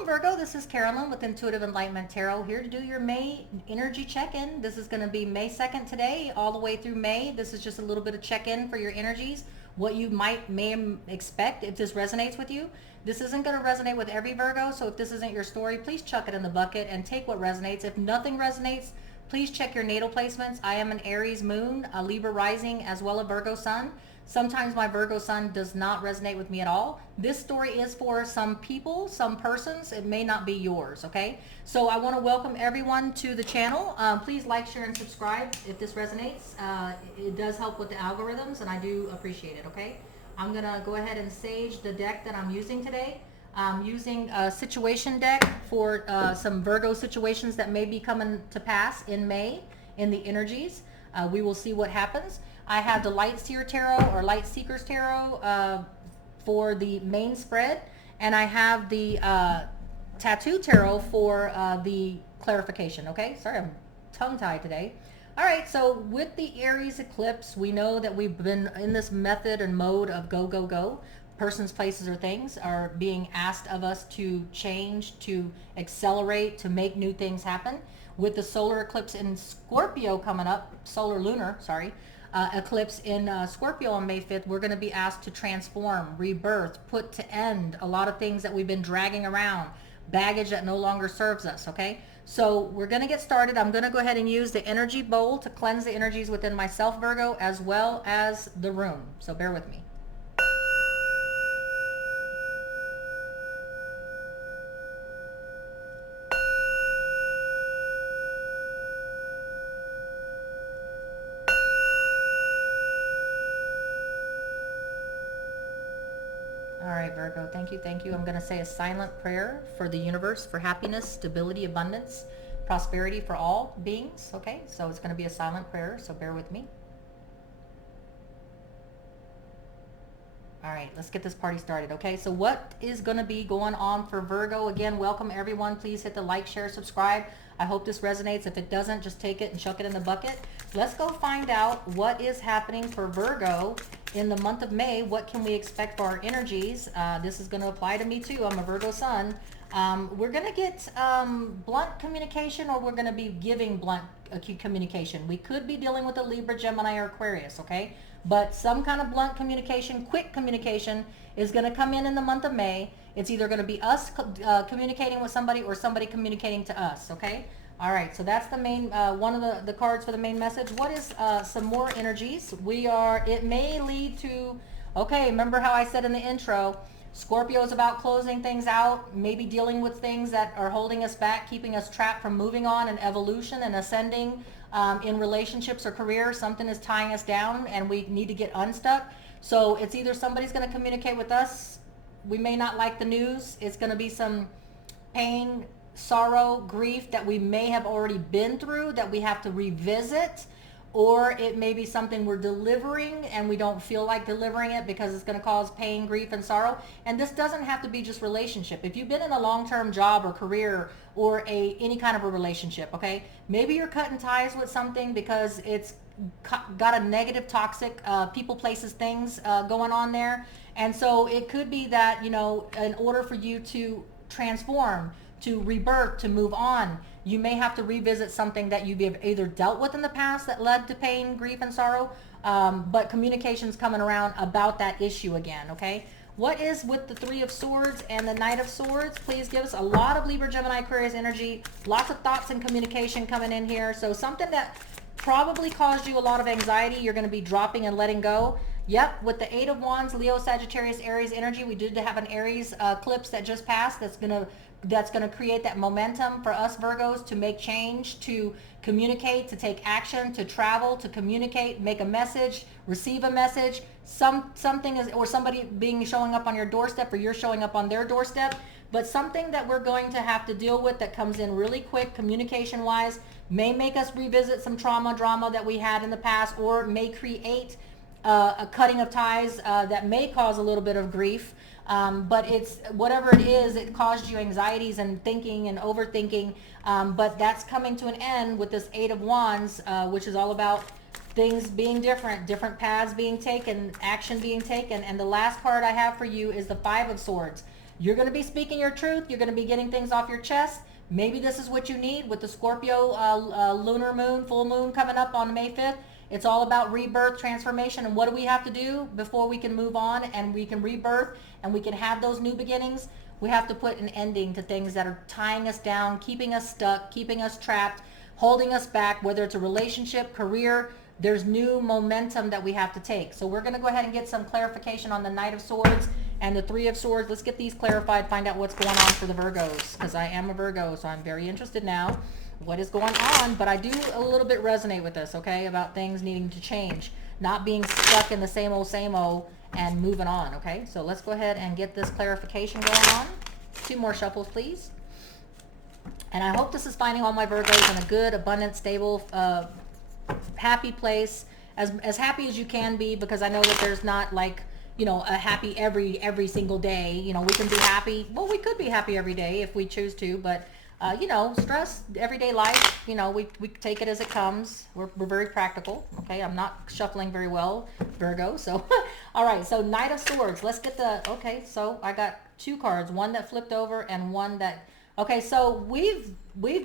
Welcome Virgo, this is Carolyn with Intuitive Enlightenment Tarot, here to do your May energy check-in. This is going to be May 2nd today, all the way through May. This is just a little bit of check-in for your energies, what you may expect if this resonates with you. This isn't going to resonate with every Virgo, so if this isn't your story, please chuck it in the bucket and take what resonates. If nothing resonates, please check your natal placements. I am an Aries moon, a Libra rising, as well as a Virgo sun. Sometimes my Virgo sun does not resonate with me at all. This story is for some people, some persons. It may not be yours, okay? So I want to welcome everyone to the channel. Please like, share, and subscribe if this resonates. It does help with the algorithms, and I do appreciate it, okay? I'm going to go ahead and sage the deck that I'm using today. I'm using a situation deck for some Virgo situations that may be coming to pass in May in the energies. We will see what happens. I have the Light Seer Tarot or Light Seekers Tarot for the main spread, and I have the Tattoo Tarot for the clarification, okay? Sorry, I'm tongue-tied today. All right, so with the Aries eclipse, we know that we've been in this method and mode of go, go, go. Persons, places, or things are being asked of us to change, to accelerate, to make new things happen. With the solar eclipse in Scorpio coming up, lunar, eclipse in Scorpio on May 5th, we're going to be asked to transform, rebirth, put to end a lot of things that we've been dragging around, baggage that no longer serves us, okay? So we're going to get started. I'm going to go ahead and use the energy bowl to cleanse the energies within myself, Virgo, as well as the room. So bear with me. All right, Virgo, thank you, thank you. I'm going to say a silent prayer for the universe, for happiness, stability, abundance, prosperity for all beings, okay? So it's going to be a silent prayer, so bear with me. All right, let's get this party started, okay? So what is going to be going on for Virgo? Again, welcome everyone. Please hit the like, share, subscribe. I hope this resonates. If it doesn't, just take it and chuck it in the bucket. Let's go find out what is happening for Virgo in the month of May. What can we expect for our energies? This is going to apply to me too. I'm a Virgo sun. We're going to get blunt communication, or we're going to be giving blunt communication. We could be dealing with a Libra, Gemini, or Aquarius, okay? But some kind of blunt communication, quick communication is going to come in the month of May. It's either going to be us communicating with somebody or somebody communicating to us, okay? All right, so that's the main, one of the cards for the main message. What is some more energies? It may lead to, okay, remember how I said in the intro, Scorpio is about closing things out, maybe dealing with things that are holding us back, keeping us trapped from moving on and evolution and ascending in relationships or career. Something is tying us down and we need to get unstuck. So it's either somebody's going to communicate with us. We may not like the news. It's going to be some pain, sorrow, grief that we may have already been through that we have to revisit, or it may be something we're delivering and we don't feel like delivering it because it's going to cause pain, grief, and sorrow. And this doesn't have to be just relationship. If you've been in a long-term job or career or any kind of a relationship, okay, maybe you're cutting ties with something because it's got a negative, toxic people, places, things going on there. And so it could be that, you know, in order for you to transform, to rebirth, to move on, you may have to revisit something that you've either dealt with in the past that led to pain, grief, and sorrow, but communication's coming around about that issue again, okay? What is with the Three of Swords and the Knight of Swords? Please give us a lot of Libra, Gemini, Aquarius energy, lots of thoughts and communication coming in here. So something that probably caused you a lot of anxiety, you're going to be dropping and letting go. Yep, with the Eight of Wands, Leo, Sagittarius, Aries energy, we did have an Aries eclipse that just passed that's going to create that momentum for us Virgos to make change, to communicate, to take action, to travel, to communicate, make a message, receive a message. Something is, or somebody showing up on your doorstep, or you're showing up on their doorstep. But something that we're going to have to deal with that comes in really quick, communication wise, may make us revisit some drama that we had in the past, or may create a cutting of ties that may cause a little bit of grief. But it's whatever it is, it caused you anxieties and thinking and overthinking. But that's coming to an end with this Eight of Wands, which is all about things being different paths being taken, action being taken. And the last card I have for you is the Five of Swords. You're going to be speaking your truth. You're going to be getting things off your chest. Maybe this is what you need with the Scorpio lunar moon, full moon coming up on May 5th. It's all about rebirth, transformation, and what do we have to do before we can move on and we can rebirth and we can have those new beginnings? We have to put an ending to things that are tying us down, keeping us stuck, keeping us trapped, holding us back, whether it's a relationship, career. There's new momentum that we have to take. So we're going to go ahead and get some clarification on the Knight of Swords and the Three of Swords. Let's get these clarified, find out what's going on for the Virgos, because I am a Virgo, so I'm very interested now what is going on. But I do a little bit resonate with this, okay, about things needing to change, not being stuck in the same old, and moving on, okay? So let's go ahead and get this clarification going on. 2 more shuffles, please. And I hope this is finding all my Virgos in a good, abundant, stable, happy place, as happy as you can be, because I know that there's not like, you know, a happy every single day. You know, we can be happy. Well, we could be happy every day if we choose to, but you know, stress, everyday life, you know, we take it as it comes. We're very practical. Okay, I'm not shuffling very well, Virgo. So, all right. So Knight of Swords. Let's get the. Okay, so I got 2 cards. One that flipped over and one that. Okay, so we've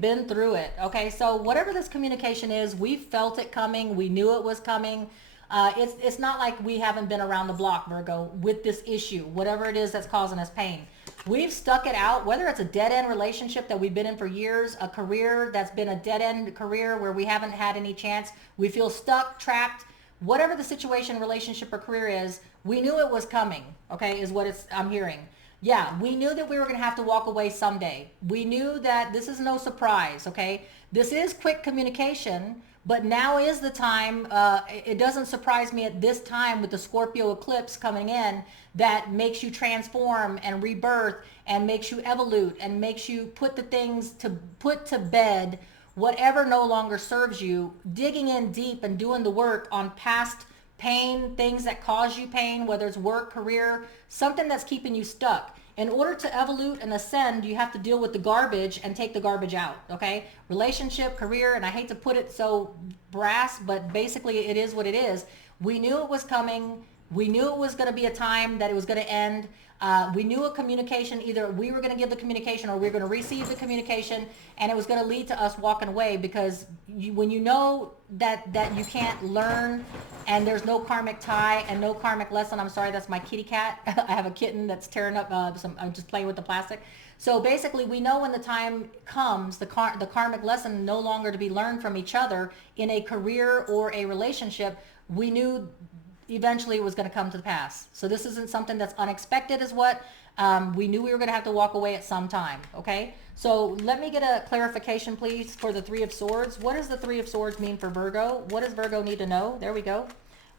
been through it. Okay, so whatever this communication is, we felt it coming. We knew it was coming. It's not like we haven't been around the block, Virgo, with this issue, whatever it is that's causing us pain. We've stuck it out, whether it's a dead-end relationship that we've been in for years, a career that's been a dead-end career where we haven't had any chance. We feel stuck, trapped, whatever the situation, relationship, or career is, we knew it was coming, okay, is what I'm hearing. Yeah, we knew that we were going to have to walk away someday. We knew that this is no surprise, okay? This is quick communication, but now is the time. It doesn't surprise me at this time with the Scorpio eclipse coming in that makes you transform and rebirth and makes you evolve and makes you put the things to put to bed, whatever no longer serves you, digging in deep and doing the work on past pain, things that cause you pain, whether it's work, career, something that's keeping you stuck. In order to evolve and ascend, you have to deal with the garbage and take the garbage out, okay? Relationship, career, and I hate to put it so brass, but basically it is what it is. We knew it was coming. We knew it was going to be a time that it was going to end. We knew a communication, either we were going to give the communication or we were going to receive the communication, and it was going to lead to us walking away, because when you know that you can't learn and there's no karmic tie and no karmic lesson. I'm sorry, that's my kitty cat. I have a kitten that's tearing up I'm just playing with the plastic. So basically we know when the time comes, the karmic lesson no longer to be learned from each other in a career or a relationship. We knew eventually it was going to come to pass. So this isn't something that's unexpected, is what we knew we were going to have to walk away at some time. Okay, so let me get a clarification, please, for the Three of Swords. What does the Three of Swords mean for Virgo? What does Virgo need to know? There we go.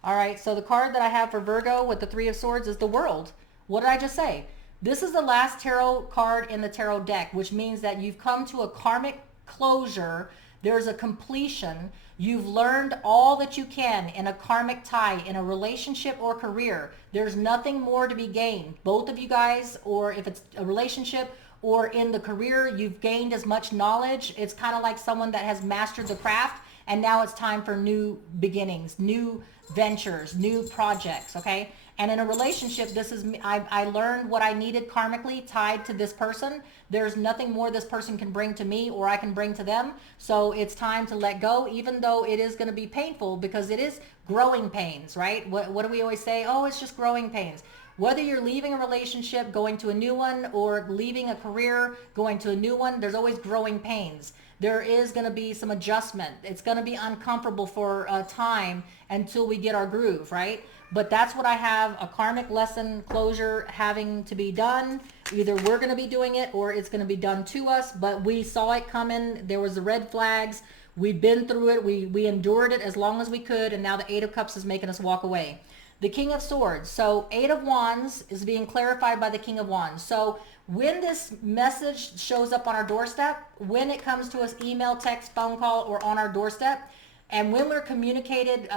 All right, so the card that I have for Virgo with the Three of Swords is the World. What did I just say? This is the last tarot card in the tarot deck, which means that you've come to a karmic closure. There's a completion. You've learned all that you can in a karmic tie, in a relationship or career. There's nothing more to be gained. Both of you guys, or if it's a relationship or in the career, you've gained as much knowledge. It's kind of like someone that has mastered the craft, and now it's time for new beginnings, new ventures, new projects, okay? And in a relationship, this is I learned what I needed karmically tied to this person. There's nothing more this person can bring to me or I can bring to them. So it's time to let go, even though it is going to be painful, because it is growing pains, right? What do we always say? Oh, it's just growing pains. Whether you're leaving a relationship, going to a new one, or leaving a career, going to a new one, there's always growing pains. There is going to be some adjustment. It's going to be uncomfortable for a time until we get our groove, right? But that's what I have, a karmic lesson closure having to be done. Either we're going to be doing it or it's going to be done to us, but we saw it coming. There was the red flags. We've been through it. We endured it as long as we could, and now the Eight of Cups is making us walk away. The King of Swords. So Eight of Wands is being clarified by the King of Wands. So when this message shows up on our doorstep, when it comes to us email, text, phone call, or on our doorstep, and when we're communicated,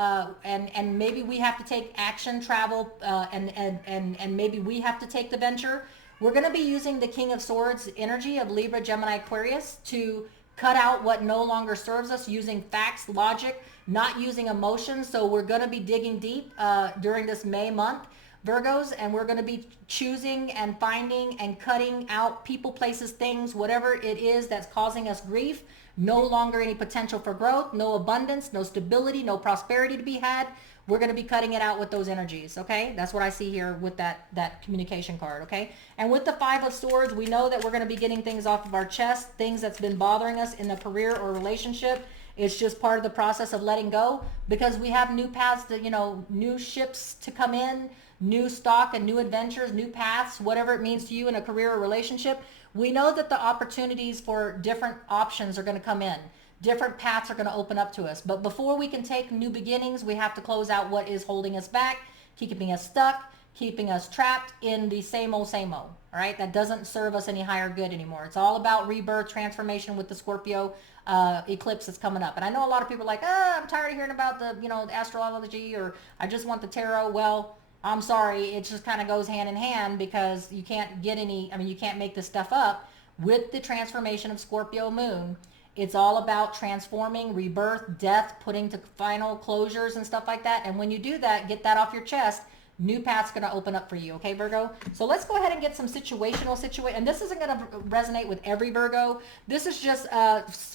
and maybe we have to take action, travel, and maybe we have to take the venture, we're going to be using the King of Swords energy of Libra, Gemini, Aquarius to cut out what no longer serves us, using facts, logic, not using emotions. So we're going to be digging deep during this May month. Virgos, and we're going to be choosing and finding and cutting out people, places, things, whatever it is that's causing us grief. No longer any potential for growth, no abundance, no stability, no prosperity to be had. We're going to be cutting it out with those energies, okay? That's what I see here with that communication card, okay? And with the Five of Swords, we know that we're going to be getting things off of our chest, things that's been bothering us in a career or relationship. It's just part of the process of letting go, because we have new paths to, new ships to come in, new stock and new adventures, new paths, whatever it means to you in a career or relationship. We know that the opportunities for different options are going to come in. Different paths are going to open up to us. But before we can take new beginnings, we have to close out what is holding us back, keeping us stuck, keeping us trapped in the same old, all right? That doesn't serve us any higher good anymore. It's all about rebirth, transformation with the Scorpio eclipse that's coming up. And I know a lot of people are like, I'm tired of hearing about the, the astrology, or I just want the tarot. Well, I'm sorry, it just kind of goes hand in hand, because you can't get you can't make this stuff up. With the transformation of Scorpio moon, it's all about transforming, rebirth, death, putting to final closures and stuff like that. And when you do that, get that off your chest, new path's going to open up for you. Okay, Virgo? So let's go ahead and get some and this isn't going to resonate with every Virgo. This is just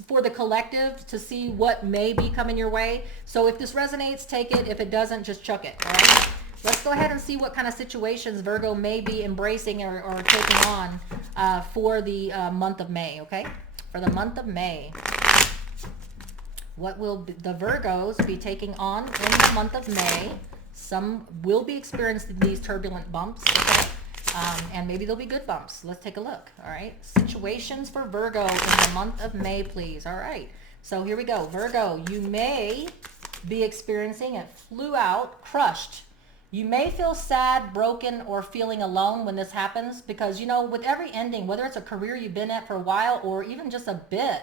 for the collective to see what may be coming your way. So if this resonates, take it. If it doesn't, just chuck it. All right? Let's go ahead and see what kind of situations Virgo may be embracing or taking on for the month of May, okay? For the month of May. What will the Virgos be taking on in the month of May? Some will be experiencing these turbulent bumps, okay? And maybe they'll be good bumps. Let's take a look, all right? Situations for Virgo in the month of May, please. All right, so here we go. Virgo, you may be experiencing it flew out, crushed. You may feel sad, broken, or feeling alone when this happens, because, with every ending, whether it's a career you've been at for a while or even just a bit,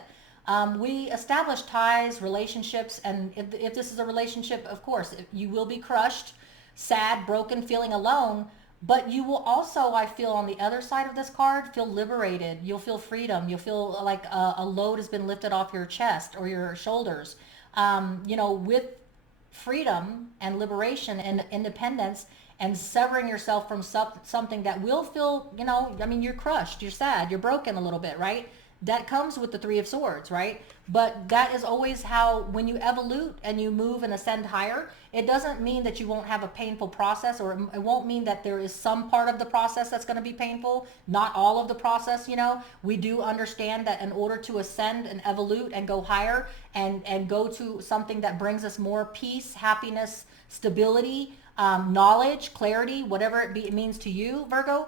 we establish ties, relationships, and if this is a relationship, of course, you will be crushed, sad, broken, feeling alone, but you will also, I feel, on the other side of this card, feel liberated. You'll feel freedom. You'll feel like a load has been lifted off your chest or your shoulders. With freedom and liberation and independence, and severing yourself from something that will feel, you're crushed, you're sad, you're broken a little bit, right? That comes with the Three of Swords, right? But that is always how, when you evolute and you move and ascend higher, it doesn't mean that you won't have a painful process, or it won't mean that there is some part of the process that's going to be painful, not all of the process. We do understand that in order to ascend and evolute and go higher and go to something that brings us more peace, happiness, stability, knowledge, clarity, whatever it means to you, Virgo,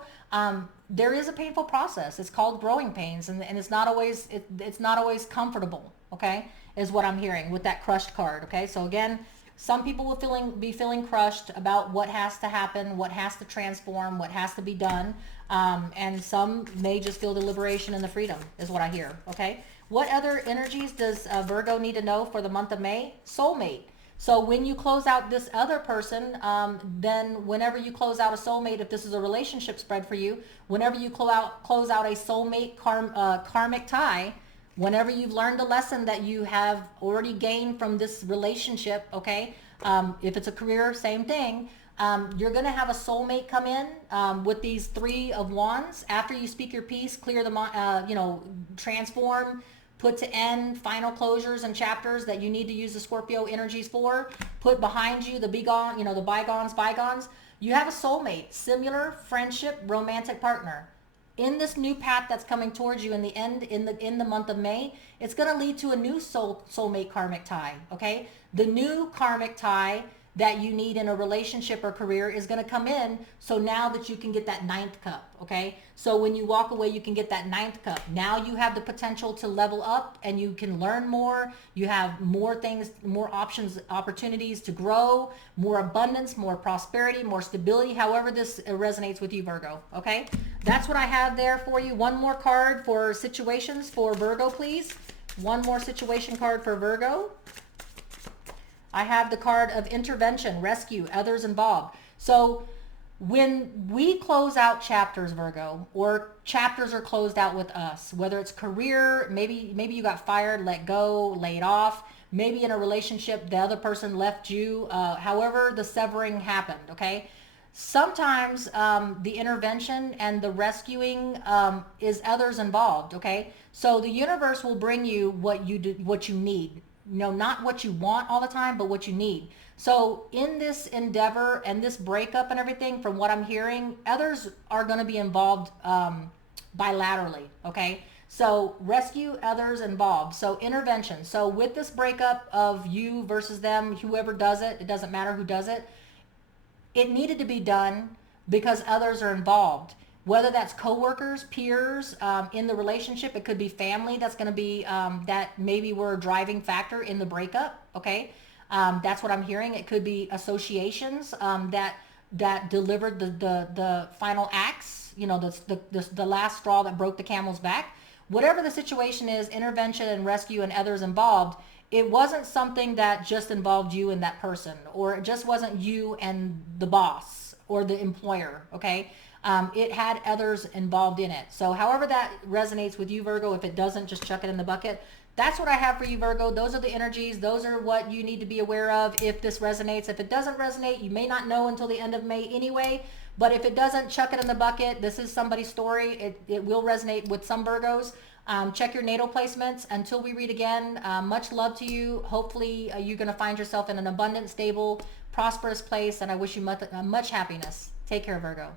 there is a painful process. It's called growing pains, and it's not always it's not always comfortable, okay, is what I'm hearing with that crushed card, okay? So again, some people will be feeling crushed about what has to happen, what has to transform, what has to be done, and some may just feel the liberation and the freedom is what I hear, okay? What other energies does Virgo need to know for the month of May? Soulmate. So when you close out this other person, then whenever you close out a soulmate, if this is a relationship spread for you, whenever you close out a soulmate karmic tie, whenever you've learned the lesson that you have already gained from this relationship, okay, if it's a career, same thing, you're going to have a soulmate come in with these Three of Wands. After you speak your piece, clear the, transform, put to end, final closures and chapters that you need to use the Scorpio energies for, put behind you the the bygones. You have a soulmate, similar friendship, romantic partner. In this new path that's coming towards you in the month of May, it's going to lead to a new soulmate karmic tie, okay? The new karmic tie that you need in a relationship or career is going to come in, so now that you can get that ninth cup, okay? So when you walk away, you can get that ninth cup. Now you have the potential to level up, and you can learn more. You have more things, more options, opportunities to grow, more abundance, more prosperity, more stability, however this resonates with you, Virgo, okay? That's what I have there for you. One more card for situations for Virgo, please. One more situation card for Virgo. I have the card of intervention, rescue, others involved. So when we close out chapters, Virgo, or chapters are closed out with us, whether it's career, maybe you got fired, let go, laid off, maybe in a relationship, the other person left you, however the severing happened, okay? Sometimes the intervention and the rescuing is others involved. Okay, so the universe will bring you what you do, what you need. Not what you want all the time, but what you need. So in this endeavor and this breakup and everything, from what I'm hearing, others are going to be involved bilaterally. Okay, so rescue, others involved. So intervention. So with this breakup of you versus them, whoever does it, it doesn't matter who does it. It needed to be done because others are involved. Whether that's coworkers, peers, in the relationship, it could be family. That's going to be that maybe were a driving factor in the breakup. Okay, that's what I'm hearing. It could be associations that delivered the final acts. The last straw that broke the camel's back. Whatever the situation is, intervention and rescue and others involved. It wasn't something that just involved you and that person, or it just wasn't you and the boss or the employer. Okay, it had others involved in it. So however that resonates with you, Virgo, if it doesn't, just chuck it in the bucket. That's what I have for you, Virgo. Those are the energies. Those are what you need to be aware of if this resonates. If it doesn't resonate, you may not know until the end of May anyway. But if it doesn't, chuck it in the bucket. This is somebody's story. It will resonate with some Virgos. Check your natal placements. Until we read again, much love to you. Hopefully you're going to find yourself in an abundant, stable, prosperous place. And I wish you much happiness. Take care, Virgo.